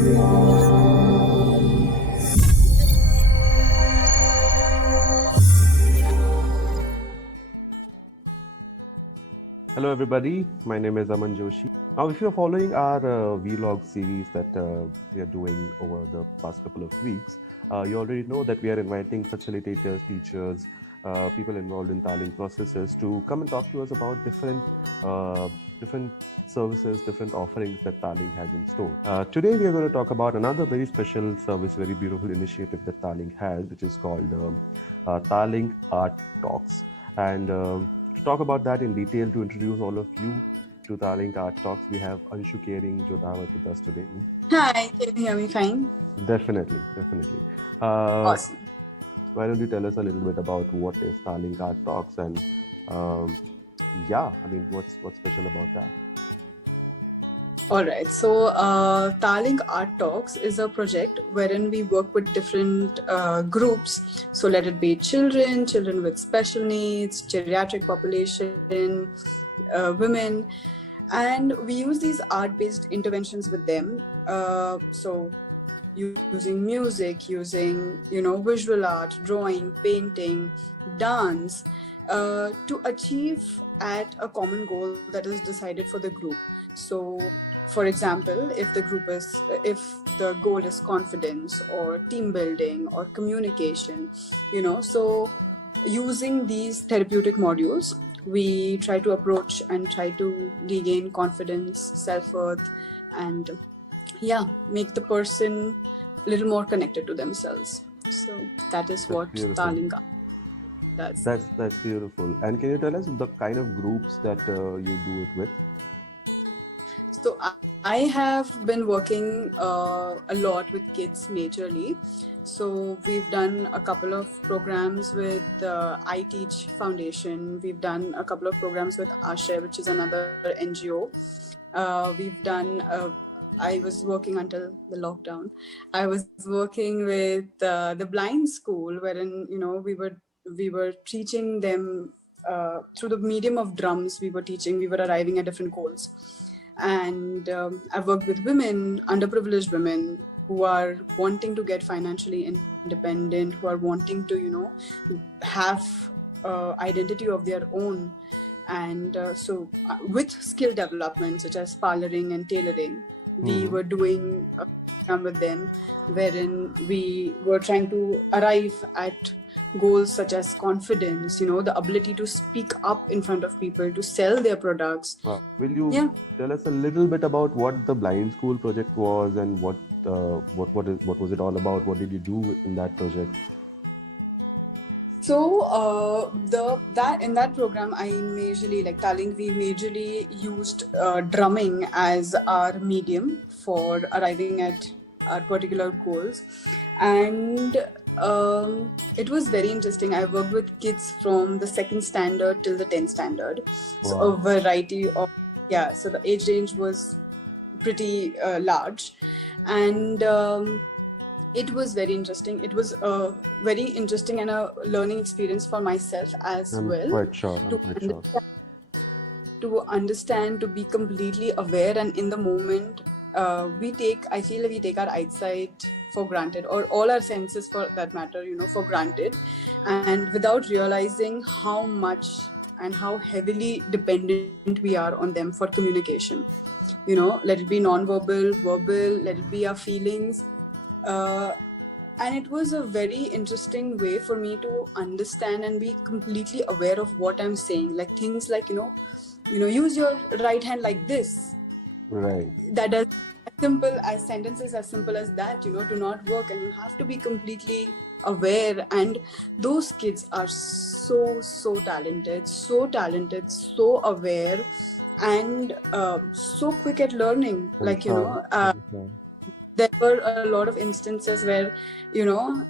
Hello everybody, my name is Aman Joshi. Now if you're following our vlog series that we are doing over the past couple of weeks, you already know that we are inviting facilitators, teachers, people involved in Taling processes to come and talk to us about different services, different offerings that Taling has in store. Today we are going to talk about another very special service, very beautiful initiative that Taling has, which is called Taling Art Talks. And to talk about that in detail, to introduce all of you to Taling Art Talks, we have Anshu, Kering, Jodhawat with us today. Hi, can you hear me fine? Definitely. Awesome. Why don't you tell us a little bit about what is Taling Art Talks and what's special about that? All right. So, Taling Art Talks is a project wherein we work with different groups. So, let it be children with special needs, geriatric population, women, and we use these art-based interventions with them. So, using music, using visual art, drawing, painting, dance, to achieve at a common goal that is decided for the group. So, for example, if the goal is confidence or team building or communication, so using these therapeutic modules, we try to approach and try to regain confidence, self-worth, and make the person a little more connected to themselves. So that is what Taling does. That's beautiful. And can you tell us the kind of groups that you do it with? So I have been working a lot with kids majorly. So we've done a couple of programs with I Teach Foundation. We've done a couple of programs with Ashay, which is another NGO. We've done I was working until the lockdown. I was working with the blind school, wherein we were teaching them through the medium of drums. We were arriving at different goals. And I've worked with women, underprivileged women, who are wanting to get financially independent, who are wanting to, have identity of their own. And so with skill development, such as parloring and tailoring, we were doing a program with them, wherein we were trying to arrive at goals such as confidence, the ability to speak up in front of people, to sell their products. Will you tell us a little bit about what the blind school project was and what was it all about? What did you do in that project? So in that program, I majorly, like Taling, we majorly used drumming as our medium for arriving at our particular goals, and it was very interesting. I worked with kids from the 2nd standard till the 10th standard. Wow. So a variety of so the age range was pretty large, and it was very interesting. It was a very interesting and a learning experience for myself as well. I'm quite sure. To understand, to be completely aware, and in the moment, I feel we take our eyesight for granted, or all our senses for that matter, for granted, and without realizing how much and how heavily dependent we are on them for communication. Let it be non-verbal, verbal, let it be our feelings. And it was a very interesting way for me to understand and be completely aware of what I'm saying. Like things like, use your right hand like this. Right. That is as simple as sentences as simple as that, do not work, and you have to be completely aware. And those kids are so talented, so aware, and so quick at learning. There were a lot of instances where,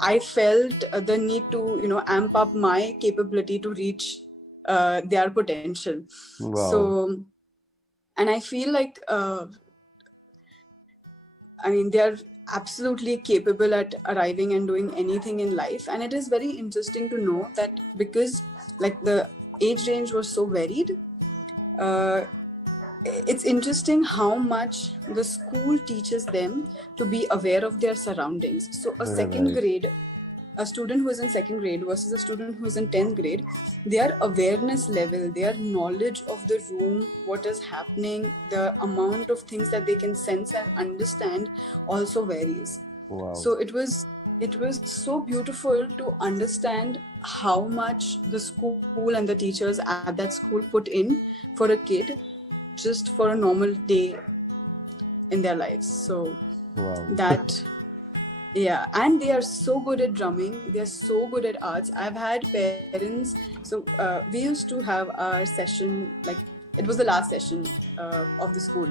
I felt the need to, amp up my capability to reach their potential. Wow. So, and I feel like, they are absolutely capable at arriving and doing anything in life. And it is very interesting to know that, because like the age range was so varied, it's interesting how much the school teaches them to be aware of their surroundings. So Right. a student who is in second grade versus a student who is in 10th grade, their awareness level, their knowledge of the room, what is happening, the amount of things that they can sense and understand also varies. Wow. So it was so beautiful to understand how much the school and the teachers at that school put in for a kid just for a normal day in their lives. So Wow. that, yeah, and they are so good at drumming, they are so good at arts. I've had parents, so we used to have our session, like it was the last session of the school,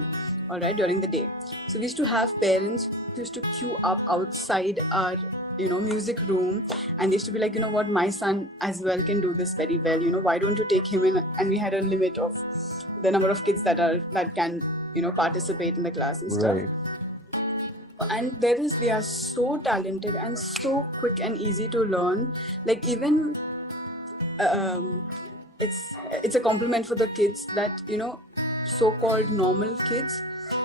all right, during the day. So we used to have parents who used to queue up outside our music room, and they used to be like, what, my son as well can do this very well, why don't you take him in? And we had a limit of the number of kids that can participate in the class and stuff. Right. And they are so talented and so quick and easy to learn. Like, even um, it's a compliment for the kids that so-called normal kids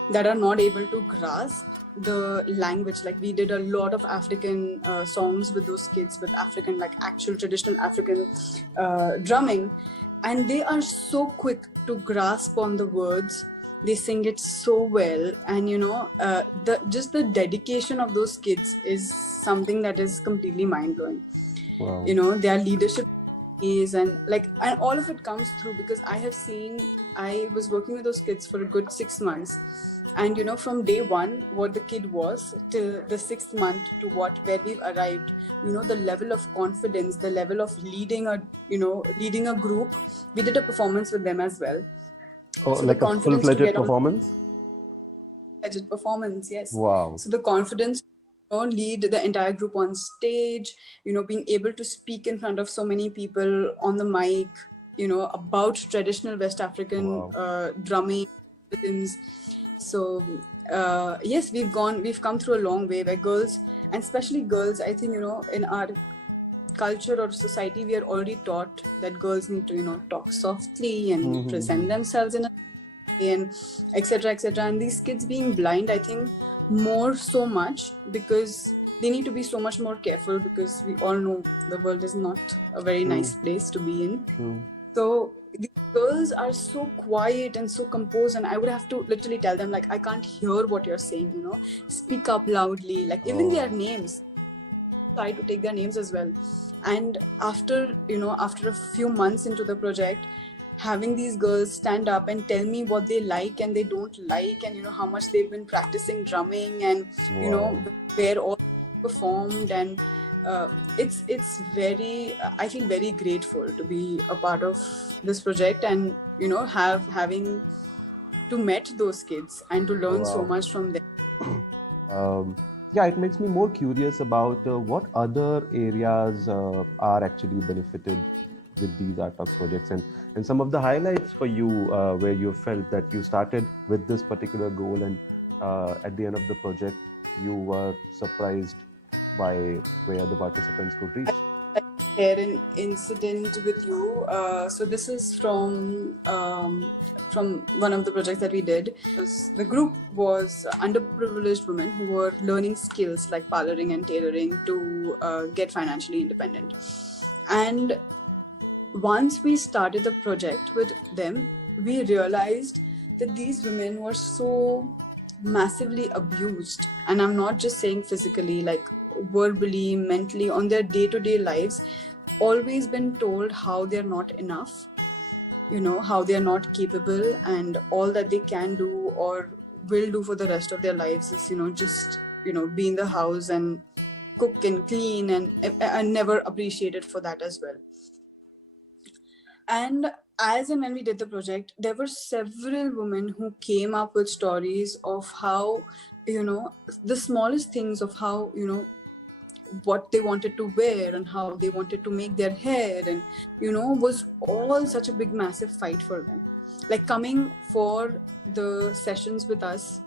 that are not able to grasp the language. Like, we did a lot of African songs with those kids, with African, like actual traditional African drumming, and they are so quick to grasp on the words. They sing it so well, and the dedication of those kids is something that is completely mind-blowing. Wow. Their leadership is, and all of it comes through, because I was working with those kids for a good 6 months, and from day one what the kid was till the 6th month to where we've arrived, the level of confidence, the level of leading a group. We did a performance with them as well. Oh, So the like a confidence to full-fledged get on performance? legit performance, yes. Wow. So the confidence to lead the entire group on stage, being able to speak in front of so many people on the mic, about traditional West African Wow. drumming rhythms. So yes, we've come through a long way, where girls, and especially girls, I think in our culture or society, we are already taught that girls need to talk softly and present themselves in a way, and etc etc. And these kids being blind, I think more so much, because they need to be so much more careful, because we all know the world is not a very True. nice place to be in. True. So the girls are so quiet and so composed, and I would have to literally tell them, like, I can't hear what you're saying, speak up loudly, like even their names, try to take their names as well. And after a few months into the project, having these girls stand up and tell me what they like and they don't like, and how much they've been practicing drumming, and Wow. where all performed, and it's very, I feel very grateful to be a part of this project, and having to met those kids and to learn so Wow. much from them. Yeah, it makes me more curious about what other areas are actually benefited with these art talks projects, and some of the highlights for you where you felt that you started with this particular goal, and at the end of the project you were surprised by where the participants could reach. Share an incident with you. So this is from one of the projects that we did. The group was underprivileged women who were learning skills like parloring and tailoring to get financially independent. And once we started the project with them, we realized that these women were so massively abused. And I'm not just saying physically, like verbally, mentally, on their day-to-day lives, always been told how they're not enough, how they're not capable, and all that they can do or will do for the rest of their lives is just be in the house and cook and clean, and never appreciated for that as well. And as and when we did the project, there were several women who came up with stories of how the smallest things of how what they wanted to wear and how they wanted to make their hair, and was all such a big massive fight for them. Like, coming for the sessions with us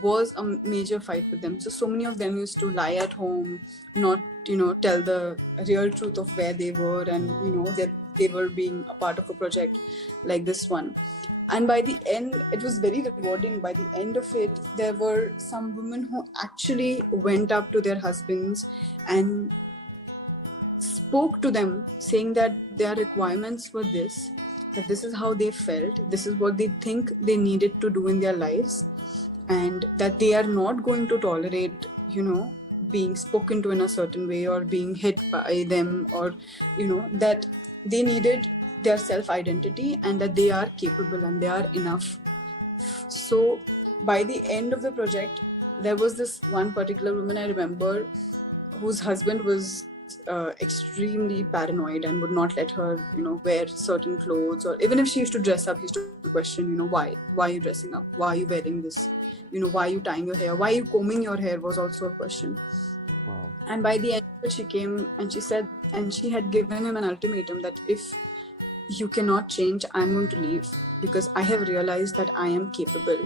was a major fight with them. So many of them used to lie at home, not tell the real truth of where they were, and that they were being a part of a project like this one. And by the end, it was very rewarding. By the end of it, there were some women who actually went up to their husbands and spoke to them, saying that their requirements were this, that this is how they felt, this is what they think they needed to do in their lives, and that they are not going to tolerate, being spoken to in a certain way or being hit by them, or, that they needed their self-identity and that they are capable and they are enough. So by the end of the project, there was this one particular woman I remember whose husband was extremely paranoid and would not let her, wear certain clothes, or even if she used to dress up, he used to question, why are you dressing up? Why are you wearing this? Why are you tying your hair? Why are you combing your hair was also a question. Wow. And by the end of it, she came and she said, and she had given him an ultimatum that if you cannot change, I'm going to leave, because I have realized that I am capable.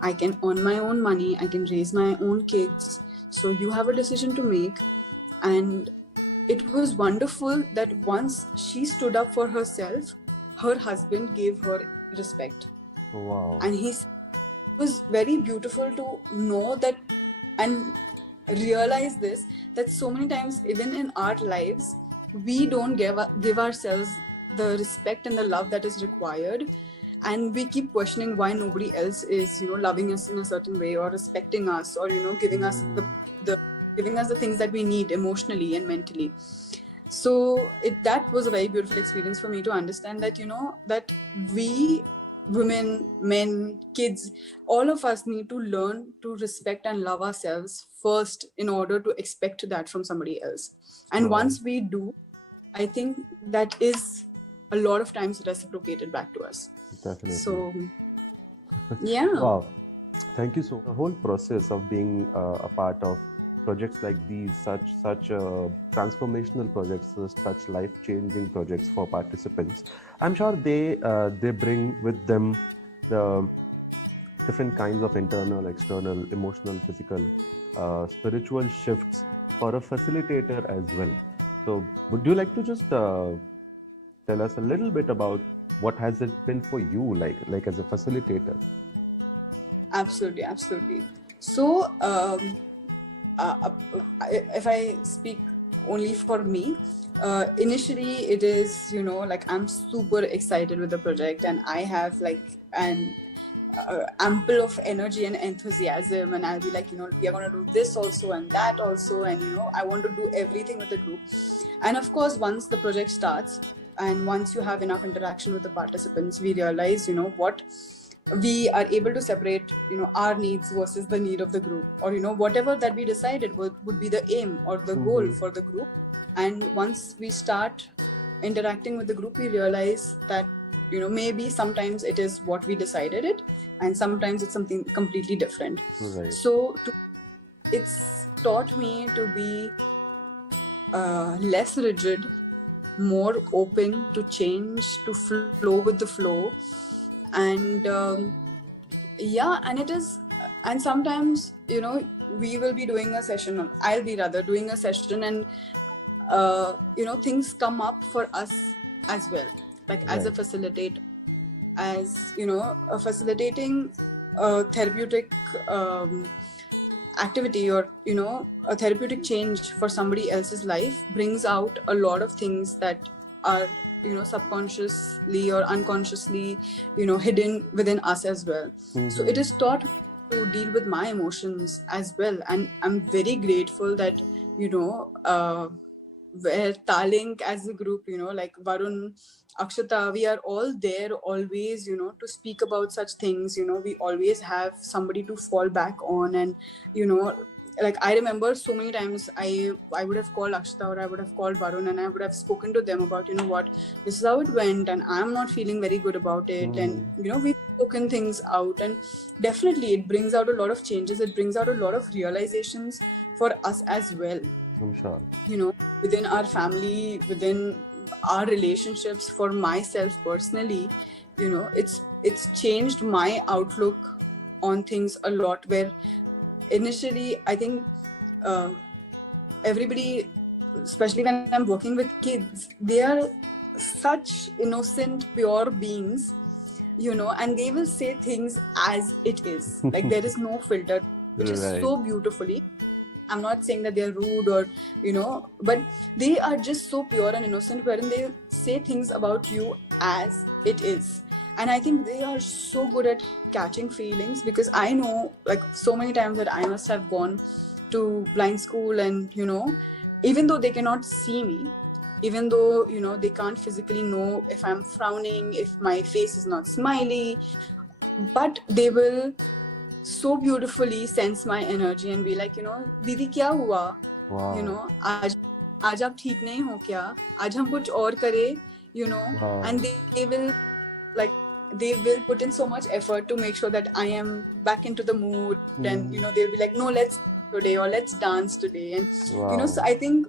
I can earn my own money. I can raise my own kids. So you have a decision to make. And it was wonderful that once she stood up for herself, her husband gave her respect. Wow. And it was very beautiful to know that and realize this, that so many times, even in our lives, we don't give ourselves the respect and the love that is required. And we keep questioning why nobody else is, loving us in a certain way or respecting us, or, giving us the things that we need emotionally and mentally. So that was a very beautiful experience for me to understand that, that we, women, men, kids, all of us need to learn to respect and love ourselves first in order to expect that from somebody else. And once we do, I think that is a lot of times reciprocated back to us. Definitely. So, yeah. Wow. Thank you so much. The whole process of being a part of projects like these, such transformational projects, such life-changing projects for participants, I'm sure they bring with them the different kinds of internal, external, emotional, physical, spiritual shifts for a facilitator as well. So, would you like to just tell us a little bit about what has it been for you, like as a facilitator? Absolutely. So, if I speak only for me, initially it is, like I'm super excited with the project, and I have like an ample of energy and enthusiasm, and I'll be like, we are going to do this also and that also, and I want to do everything with the group. And of course, once the project starts and once you have enough interaction with the participants, we realize, what we are able to separate, our needs versus the need of the group, or whatever that we decided would be the aim or the goal for the group. And once we start interacting with the group, we realize that maybe sometimes it is what we decided it, and sometimes it's something completely different. Right. So it's taught me to be less rigid, more open to change, to flow with the flow. And and it is, and sometimes we will be doing a session, I'll be rather doing a session, and things come up for us as well, like as a facilitator, as facilitating a therapeutic activity, or a therapeutic change for somebody else's life brings out a lot of things that are subconsciously or unconsciously hidden within us as well. So it is taught to deal with my emotions as well, and I'm very grateful that where Talink as a group, like Varun, Akshata, we are all there always, to speak about such things. We always have somebody to fall back on, and like I remember so many times I would have called Akshata or I would have called Varun, and I would have spoken to them about what, this is how it went, and I'm not feeling very good about it, and we've spoken things out, and definitely it brings out a lot of changes. It brings out a lot of realizations for us as well. I'm sure. Within our family, within our relationships, for myself personally, it's changed my outlook on things a lot, where initially I think everybody, especially when I'm working with kids, they are such innocent, pure beings, and they will say things as it is. Like there is no filter, which is Right. so beautifully. I'm not saying that they're rude or, but they are just so pure and innocent, wherein they say things about you as it is. And I think they are so good at catching feelings, because I know, like, so many times that I must have gone to blind school, and, even though they cannot see me, even though, they can't physically know if I'm frowning, if my face is not smiley, but they will so beautifully sense my energy and be like, दीदी क्या हुआ, Wow. आज आज आप ठीक नहीं हो क्या, आज हम कुछ और करें, Wow. and they will, like, they will put in so much effort to make sure that I am back into the mood, and they'll be like, no, let's today, or let's dance today. And Wow. so I think,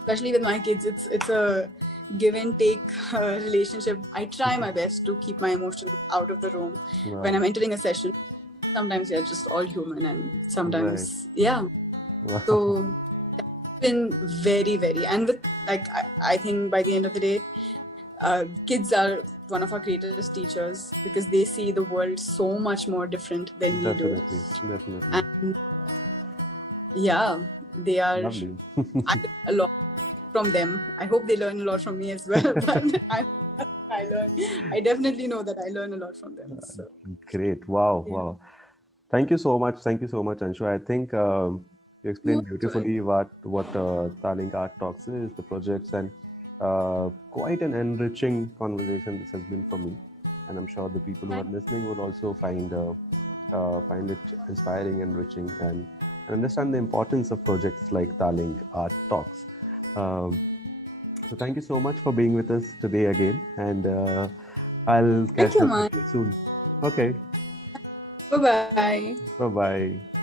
especially with my kids, it's a give and take relationship. I try my best to keep my emotions out of the room Wow. when I'm entering a session. Sometimes you're just all human, and sometimes Wow. so it's been very, very, and with, like, I think by the end of the day, kids are one of our greatest teachers, because they see the world so much more different than we do. Definitely. And they are Lovely. I learn a lot from them. I hope they learn a lot from me as well. But I definitely know that I learn a lot from them. So. Great. Wow. Thank you so much, Anshu. I think you explained beautifully what Taling Art Talks is, the projects, and quite an enriching conversation this has been for me. And I'm sure the people who are listening will also find it inspiring, enriching, and understand the importance of projects like Taling Art Talks. So thank you so much for being with us today again, and I'll catch up with you soon. Okay. Bye-bye. Bye-bye.